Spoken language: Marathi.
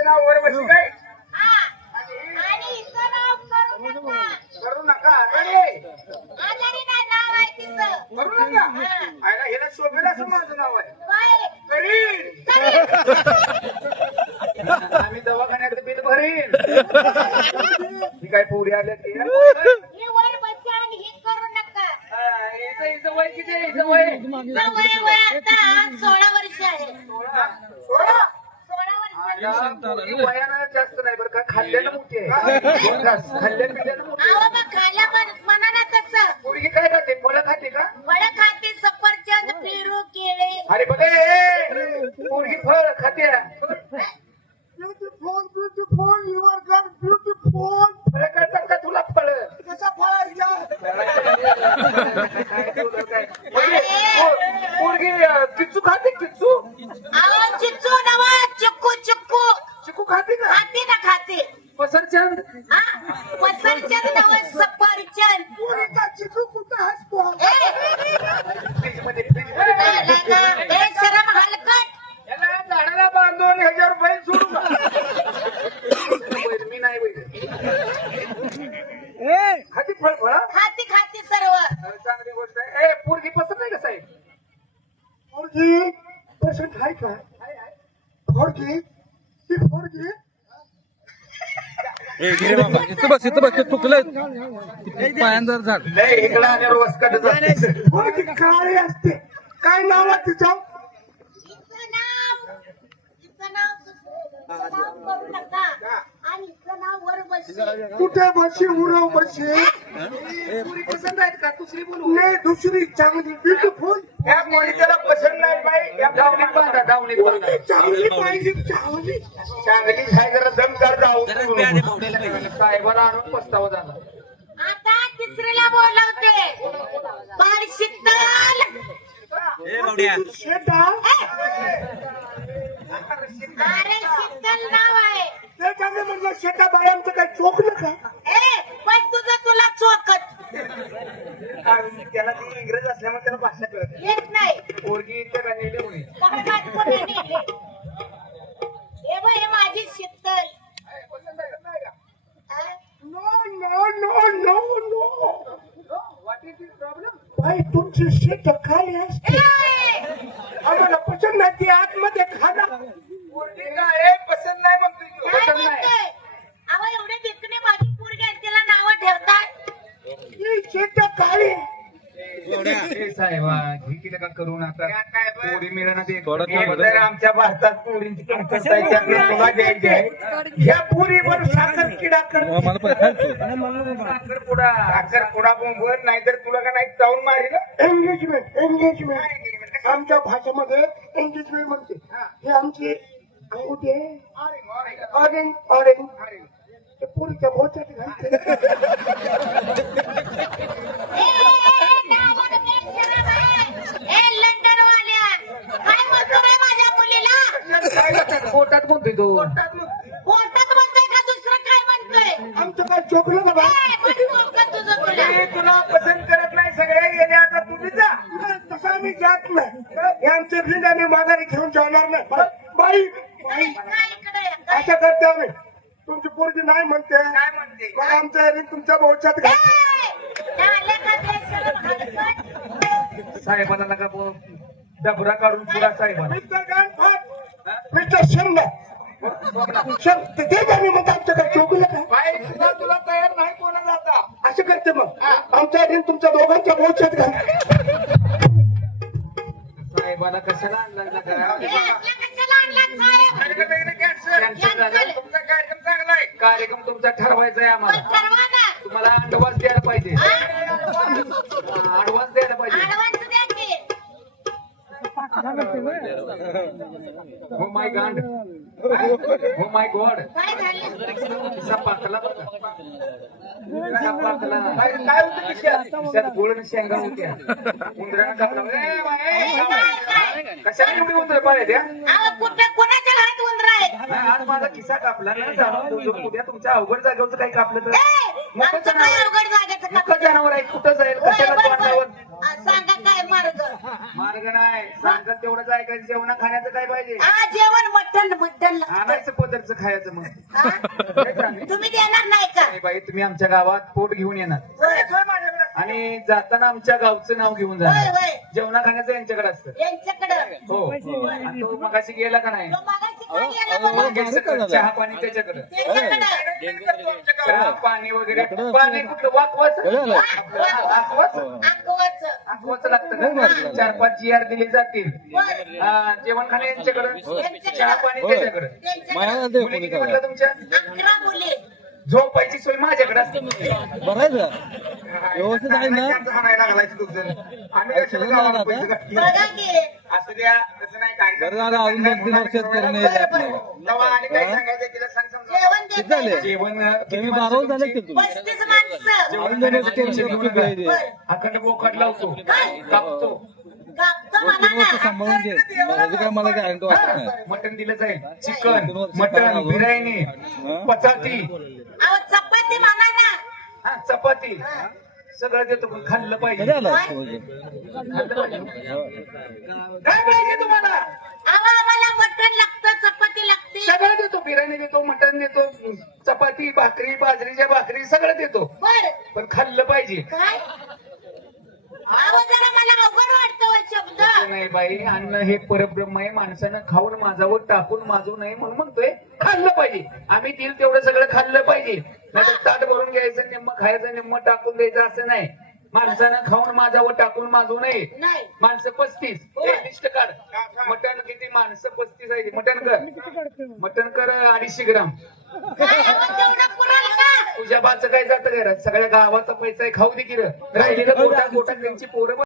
हिचं नाव वर बशी काय? हा. करू नका. आजारी तिचं. करू नका. आयला हिला शोभेल असं माझं नाव आहे. करीन. आम्ही दवाखान्यात बिल भरीन. ही काय पोरी आल्या ती हिचं हिचं वय किती आहे? हिचं वय? सोळा वर्ष आहे. सोळा? वयानं जास्त नाही बरं का खाल्ल्यानं मोठी आहे. खाल्ल्या पिल्ल्यानं मोठी अहो मग खायला पण म्हणा ना तसं पोरगी काय खाते फळं खाते का फळं खाते सफरचंद पेरू केळे अरे बघे पोरगी फळ खाते beautiful beautiful your girl beautiful फळ करतात का तुला फळ कसा फळायच्या पोरगी अं, किच्चू खाते किच्चू अहो चिच्चू नवा चिक्कू चिक्कू चिकू खाते का खाते ना खाते. पसरचंद. हा? पसरचंद नव सफरचंद. पुरीचा चिकू कुठं हसतो? ए, का? शरम हलकट. याला झाडाला बांधून ह्याच्यावर बैल सोडू का? बैल, मी नाही बैल. खाती फळ फळ खाते खाते सर्व. चांगली गोष्ट आहे. ए पोरगी पसंत नाही पोरगी आहे का? पोरगी ती पोरगी गिरे बाबा इथं बस इथं बस चुकलंय पायांजर झाड. इकडं आल्यावर वसकट जाते पोरगी काळी असते. काय नाव आहे तिचं? हिचं नाव कुठे बशी उरव बशी पोरी पसंत आहेत का? दुसरी बोलू. नाही दुसरी चांगली ब्युटिफुल या पसंत नाही बाई. या चांगली पाहिजे चांगली. चांगली काय जरा दमदार जाऊ साहेबाला आणून पस्तावा झाला. आता तिसरीला बोलवते बाळ शीतल ए बावड्या शेटा अरे चांगलं म्हणलं शेटा बायांचं काय चोकलं का ए पण तुझं तुला आणि त्याला ती इंग्रज असल्यामुळे त्याला भाषा कळत नाही. येत नाही पोरगी इथं का नेली म्हणे काय बात कोणी नेली? हे बघ हे माझी शीतल? हा? No no no no no तुमची शेट खाली असते ए! आम्हाला पसंत नाही ती आतमध्ये खाना पोरगी काय आहे? पसंत नाही म्हणतोय तू. काय पसंत नाही म्हणतोय? अहो एवढे दिसणे माझी पोरगी आहे, तिला नावं ठेवतात ती शेट काळी ए साहेबा घे की नका करू नका पोरी मिळणार ते थोडं आमच्या भारतात पोरींची कमतरता आहे, त्यामुळे तुला द्यायची आहे. ह्या पोरीवर साखर किडा कर. मला पण साखर पुडा. साखर पुडा बोंबवर नाहीतर तुला का नाही चावून मारील एंगेजमेंट एंगेजमेंट आमच्या भाषेमध्ये एंगेजमेंट म्हणते. हे. आमची अंगुठी. आहे ऑरेंज ऑरेंज ते पुरीच्या बोटात घालते ए, नावाला बेशरम आहे. ए, लंडनवाल्या. काय म्हणतो रे माझ्या मुलीला काय करतात? पोटात म्हणतोय तो पोटात म्हणतोय का दुसरं काय म्हणतोय? आमचं काय चोकलं का बा? ए, म्हणतो का तुझं तुला मी तुला पसंत करत नाही सगळे गेले आता तुम्ही जा. तसं आम्ही जात नाही. हे आमचे ऋण आम्ही माघारी घेऊन जाणार नाही. बाई. काय काय इकडे आहे? काय? असं करते आम्ही. तुमची पोरगी नाही म्हणते. काय म्हणते? मग आमचं ऋण तुमच्या बोचात ए, घाल झालं का नका बो- डबरा काढून पुरा साहेबाला मिस्टर गानफाट. मिस्टर शंभर शं- ते आम्ही म्हणतो आमचं काय चोकलं सुद्धा तुला तयार नाही कोणाला आता. असं करते मग. आमचा ऋण तुमच्या दोघांच्या बोचात घाल. साहेबाला कशाला आणला तुमचा कार्यक्रम चांगला आहे. कार्यक्रम तुमचा ठरवायचा आहे पण आम्हाला. तुम्हाला ऍडव्हान्स द्यायला पाहिजे? ऍडव्हान्स द्यायला पाहिजे. हो माय गॉड हो माय गॉड पाकला. काय होतं शेंगा होत्या. उंदरानं कशाला एवढी उंदर पाहिजे त्या? आज माझा किस्सा कापला उद्या तुमच्या अवघड जागेवरचं काही कापलं तर? मोठं काय जनावर आहे कुठं जाईल? कशाला. तोंडावर? मार्ग नाही. सांगत तेवढंच ऐकायचं. जेवणा खाण्याचं काय पाहिजे? जेवण मटण मटण लागतं. आणायचं पदरचं खायचं मग. हा? काय सांगेल? तुम्ही देणार नाही का? नाही बाई तुम्ही आमच्या गावात पोट घेऊन येणार. होय आणि जाताना आमच्या गावचं नाव घेऊन होय जाणार. होय जेवणा खाण्याचं यांच्याकडे असतं. यांच्याकडं? हो. आणि तो मगाशी गेला का नाही? तो मागाशी गेला चहा पाणी त्याच्याकडे. त्यांच्याकडं. चहा पाणी वगैरे. पाणी कुठलं? वाकवाच? वाकवाच. वाकवाच लागतं का? चार पाच जी आर दिले जातील. बरं. हा, जेवण खाणे यांच्याकडे. चहा पाणी त्याच्याकडे? म्हटलं तुमच्या? अकरा मुली. झोपायची सोय माझ्याकडे असते. बरायचं व्यवस्थित आहे ना? आम्ही कशाला पैसे की. असू द्या तसं नाही काय बरं झालं अजून दोन तीन वर्षात करणं नवा आणि काय सांगायचं तिला सांग. जेवण झाले? जेवण तुम्ही झाले? की तुम्ही पस्तीस माणसं. जेवण. अखंड बोकट लावतो. काय? कापतो दोन वर्ष सांभाळून घे. माझं काय मला गॅरंटी वाटत. नाही. मटण दिलं जाईल. चिकन काय बिर्याणी हा? पचाती. अहो चपाती म्हणा ना हा चपाती. सगळं देतो पण खाल्लं पाहिजे. आला? काय पाहिजे तुम्हाला. अहो आम्हाला मटण लागतं बिर्याणी देतो मटण देतो चपाती भाकरी बाजरीच्या भाकरी सगळं देतो. बर. पण खाल्लं पाहिजे. काय? अहो जरा मला अवघड वाटतं हो शब्द. नाही बाई अन्न हे परब्रह्म आहे माणसानं खाऊन माझावर टाकून माजू नये म्हणून म्हणतोय. खाल्लं पाहिजे. आम्ही दिल तेवढं सगळं खाल्लं पाहिजे. नाही ताट भरून घ्यायचं निम्म खायचं निम्म टाकून द्यायचं असं नाही. माणसानं खाऊन माझावर टाकून माजू नये. नाही. माणसं पस्तीस. हे. लिस्ट काढ. मटण माणसं पस्तीस आहे मटणकर. मटणकर अडीचशे ग्राम. तुझ्या बाचं काय जात घरात? सगळ्या गावाचा पैसा आहे. खाऊ दे की राहिलेलं पोटात पोटात त्यांची पोरं